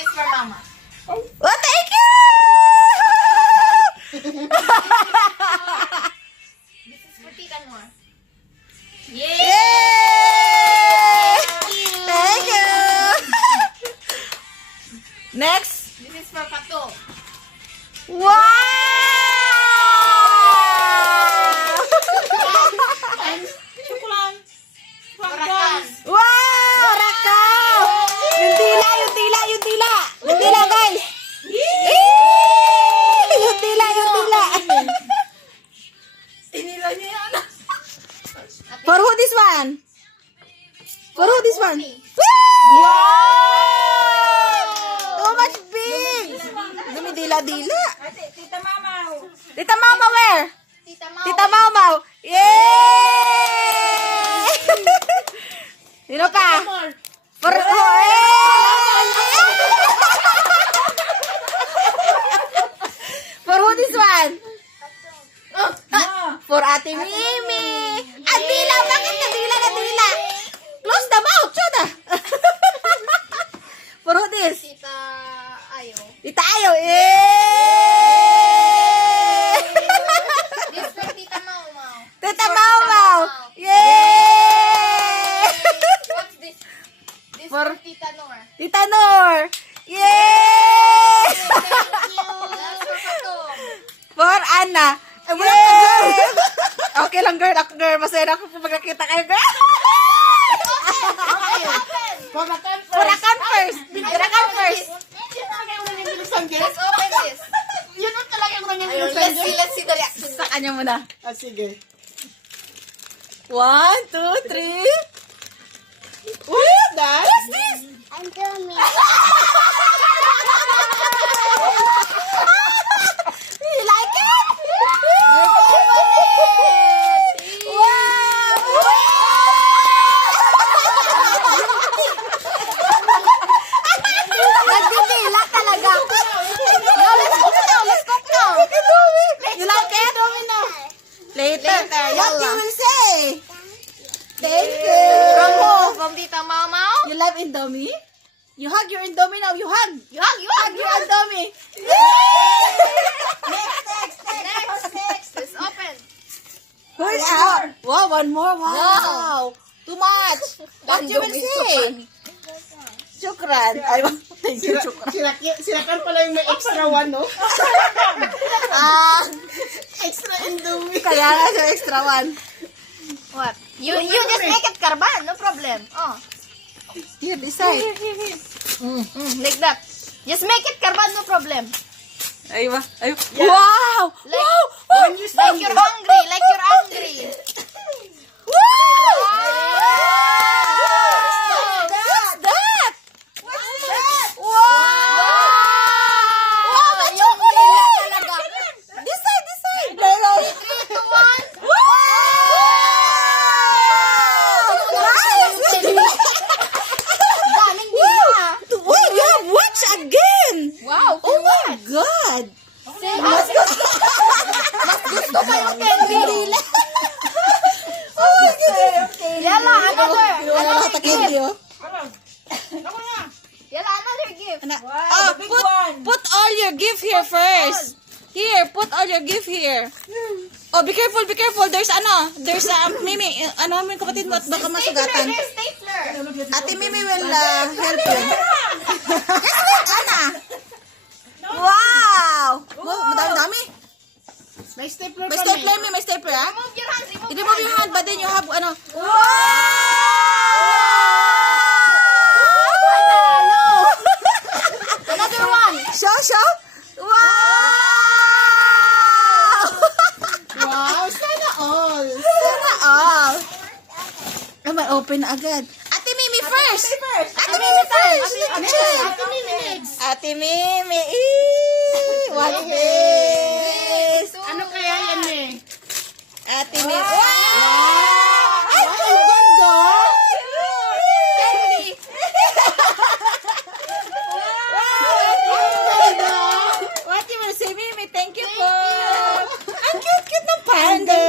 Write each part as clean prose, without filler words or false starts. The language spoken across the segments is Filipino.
is for Mama. Oh, thank you! This is for Tita Nor. Yay! Yay! Thank you! Next. This is for Pato. Wow! Huracan. Wow! Rakaw! Yung tila, yung tila, yung tila! Yung tila, guys! Yung tila, yung tila! Inila niya yan. For who this one? For who this one? Uni. Wow! Too much big! Dumi dila-dila. Tita Mama. Tita Mama, where? Tita Mau. Tita Mama! Yay! Sino pa? For For who this one? For Ate Mimi. Adila, bakit nadila, nadila? Close the mouth, Chuda. For who this? Tita Ayo. Tita Ayo. Yay! This is for Tita Mau Mau. Tita Mau Mau. Yay! What's this? This For- for Tita Nor. Tita Nor. Yay! Thank you. That's for Pato. For Anna. Yay! Okay lang, girl. Ako, girl. Masaya na ako pag nakita kayo, girl. Huracan first. Huracan first. Let's open this. Yun ang talaga yung kanyang Ayun, let's see the reaction. Sa kanya muna. Ah, sige. 1, 2, 3. What? What's this? I'm dummy. You like it? Wow! Nagdidila talaga. No, let's cook now. Let's cook now. You like it? Later. What you will say? Thank you. From who? From Tita Mau Mau? You love Indomie? You hug your Indomie now. You hug. You hug, you hug, Hug your Indomie. Next. Let's open. Hold out. Wow, one more. Wow. Too much. What you will say? Shukran. Ay, thank you, shukran. Sinakan pala yung may extra one, no? Ah, Extra Indomie. kaya nga siya extra one. What? You just make it karban, no problem. Oh. Here, decide. Like that. Just make it karban, no problem. Ay, ba? Ay, wow! Like, Wow! like you're hungry, like you're hungry. Wow! What's that? What's that? Wow! Wow, may chocolate! This side, this side. 3, 2, 1. Wow! Nice! Daming dila. Wait, you have watch again! Wow, Oh my God! Mas gusto pa yung candy. Oh my God! Yala, another. Wala na Another katakin, gift. yo. Yala, another gift. Ah, put all your gift here first. Here, put all your gift here. Oh, be careful, be careful. There's Mimi, may kapatid mo at baka masugatan. There's stapler. Ate Mimi will help you. Yes, wait, Anna. Wow! Wow, madami-dami. May stapler May pa stapler, may stapler, ha? Remove your hand, remove I-remove your hand, but then you have, Wow! Another one. Show! Wow! Wow, sana all. Sana all. Naman, open na agad. Ate Mimi first! Ate Mimi first! Ate Mimi next. Ate Mimi! Eee! What's this? Ano kaya yan eh? Ate Mimi! Wow! Ay, Ang ganda. Candy. What you will say, Mimi? Thank you po! Ang cute-cute ng panda!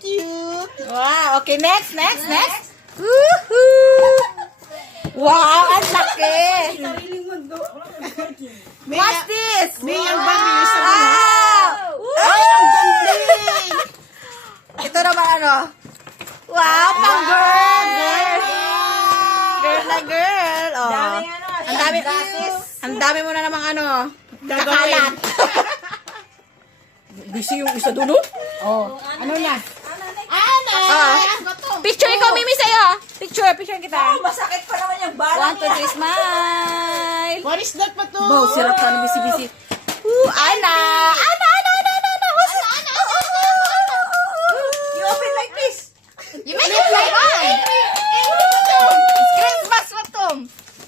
Cute. Wow! Okay, next! Woohoo! Wow! Ang laki! Sariling mundo. What's this? May ang bag yung isa mo. Wow! Ay, ang galing! Ito naman ano? Wow, pang girl! Girl na girl. Oh. Ang dami. Ang dami mo na namang ano. Kakalat. Busy yung isa doon, oh. Oh, ano na? Ah. Picture ikaw, Mimi, sa'yo. Picture kita. Masakit pa naman yung bala 1, 2, 3, smile. What is that, Patum? Wow, sirap ka na busy-busy. Ana! You open like this. You make it like that. It's Christmas, Matom.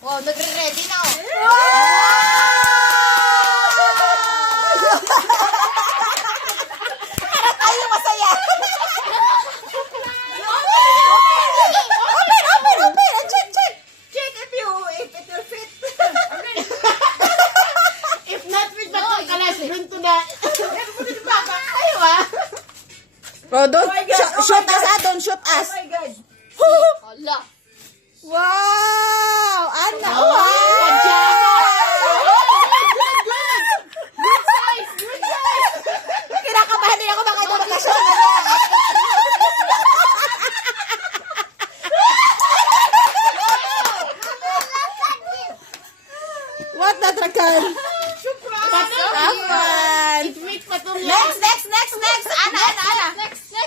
Wow, nagre-ready na oh. Tayo masaya. Open. Check. Check if it will fit. If not with Patum, kalas, bring to the... Ayaw ah. Oh, don't my God, shoot us, don't shoot us. Oh my God. Hala. Wow! Ana! Oh, Wow! Kinakabahan din ako baka ito makashoot. What the trakan? Aman! Wait, Patum. Next! Ana!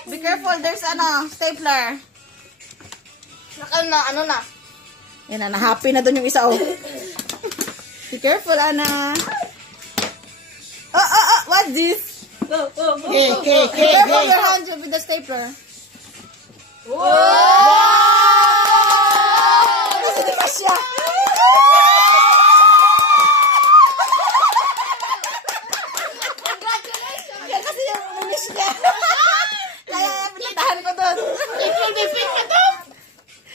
Be careful, there's stapler. Ano na. Yan na, happy na doon yung isa, oh. Be careful, Ana. Oh, what's this? Okay. Be careful your hands with the stapler. Wow! Kasi di ka siya. Yan kasi yung finish niya. Kaya pinatahan ko doon. It will be fit, Patum.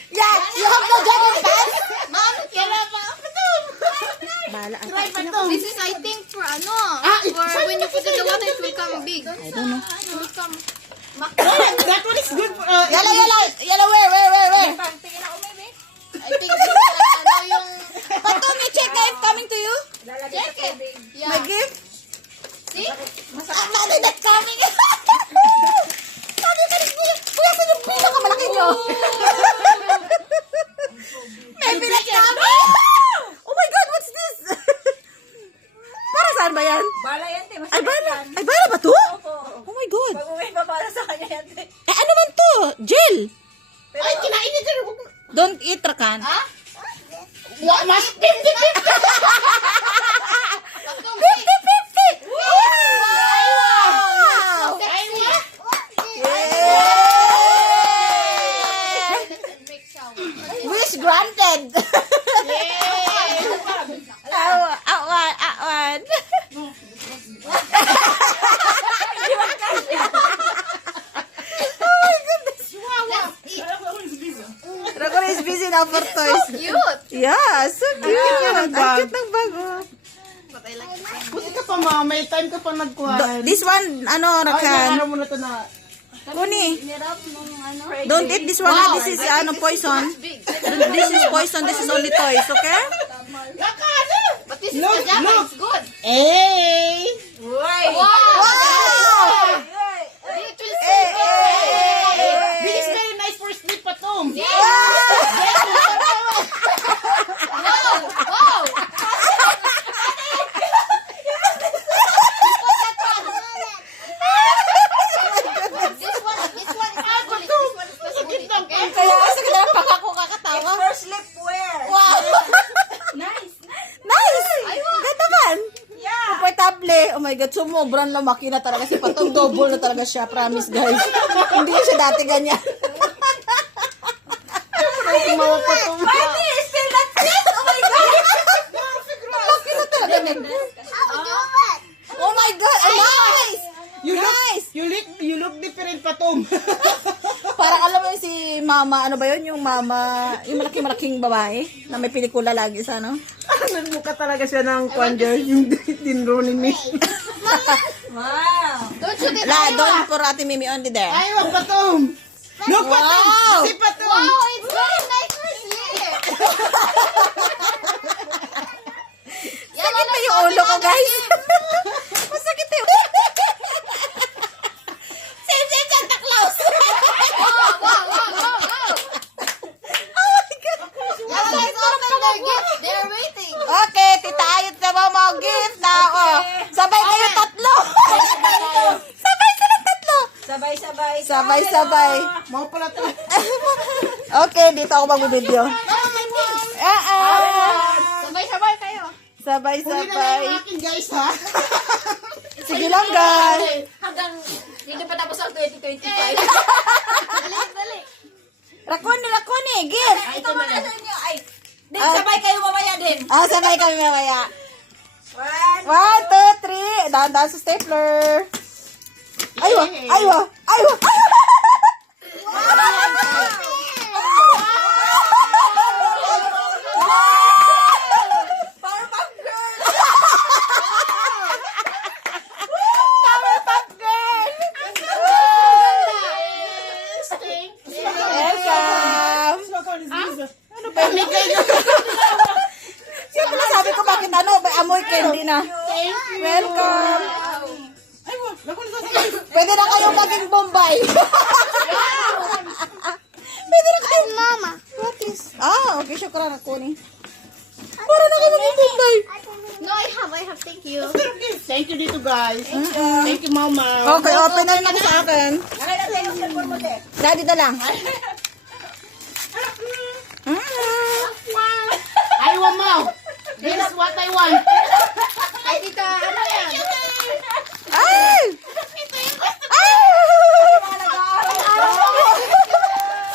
Yeah, you have no jogging pants? Ma'am, Kaya pa, Patum. Bala, Try, Patum. this is I think for ano. it- For when you put in the water, it will come big. I don't know. It will come. That one is good for... Yellow, where? I think this is ano yung... Patum, you check if coming to you? Check it. My Yeah. gift? See? Mali not coming. Sabi ka rin niya. Kuya, saan yung pinakamalaki nyo? Maybe not coming. Oh my God, what's this? Para saan ba yan? Bala yan, te. Ay, Masakit bala. yan. Ay, bala ba to? Opo. Oh my God. Pag-uwi pa para sa kanya yan, te. Eh, ano man to? Gel. Ay, kinain niya dyan. Don't eat, Rakan. Ha? Mas 50-50. 50-50. Wow! Make sound. Wish granted. Awan. Rakon is busy now for toys. Cute. Yeah, so cute. Ang cute ng bago. But I like it. Buti ka pa, ma. May time ka pa nagkuhan. This one, Ay, Rakan. araw mo na ito na. Kuni. Nirap nung ano. Don't eat this one. This is poison. Big. This is poison. This is only toys, okay? Lakad! But this is Look, pajama. look. It's good. Hey! Uy. Wow. Uy. It will stay good. This is very nice for sleep, Patum. Wow. This one is special. Okay? Kaya kasi kailangan pa ako kakatawa. For sleepwear. Wow! Nice. Nice! Ganda man! Yeah. Komportable. Oh my God, sumobran lamaki na talaga si Patong. Double na talaga siya. Promise, guys. Hindi siya dati ganyan. Tumawa, Patum. Party is still not fit. Oh my God. Laki na talaga niya. Oh my God! Oh, nice! You look different, Patum. Parang alam mo yun si Mama, ano ba yun? Yung Mama, yung malaki-malaking babae na may pelikula lagi sa ano? Nagmukha talaga siya ng kwander, yung dinro ni me. Wow. Don't shoot it. Don't pour Ate Mimi only there. Ay, wag, Patum. Look, Patum. Wow! Si Patum. Wow, it's very nice for sleep. Yan, yung ulo ko, guys. Masakit yung Same Santa Claus. Wow, wow, wow, wow, wow. Oh my God. Guys, open their gifts. They're waiting. Okay, tita Ayot na mo gift na. Oh, sabay kayo tatlo. Sabay silang tatlo. Sabay-sabay. Sabay-sabay. Mau pala ito. Okay, dito ako mag-video. Sabay-sabay kayo. Huli na lang Sabay-sabay. yung akin, guys, ha? Sige lang, guys. Hanggang hindi pa tapos ang 2025. Dali, dali. Rakuni, gift. Ito muna sa inyo. Ay, din sabay kayo mamaya din. Sabay kami mamaya. 1, 1, 2, 3. Dahan-dahan sa stapler. Aywa, aywa, aywa. Powerpuff Girl. Powerpuff Girl. Welcome. Ano ba? May kayo. Yung pala sabi ko bakit may amoy candy na. Welcome. Ay, wag. Naku, nasasabi. Pwede na kayong maging Bombay. Pwede na kayong mama. What is? Okay, syukran ako ni. Para na kayo maging Bombay. No, I have. Thank you. Thank you dito, guys. Thank you, Mama. Okay, open na lang sa akin. Nakay natin yung cellphone mo, te. Dito na lang. I want more. This is what I want. Ay, tita, ano yan? Ay! Ay!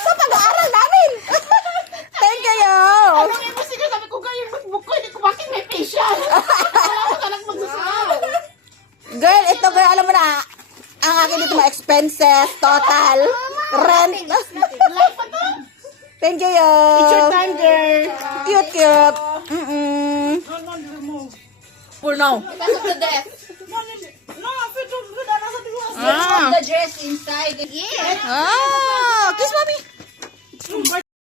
Sa pag-aaral namin. Thank you. Anong ibig sabihin? Sabi ko, gaya yung book ko. Hindi ko bakit may facial. Wala ko talagang magsusunod. Girl, ito girl, alam mo na, ang akin dito mga expenses, total, rent. Thank you, yo. It's your time, girl. Cute, cute. Full now. Because of the dress. Ah. The dress inside. Yeah. Kiss mommy.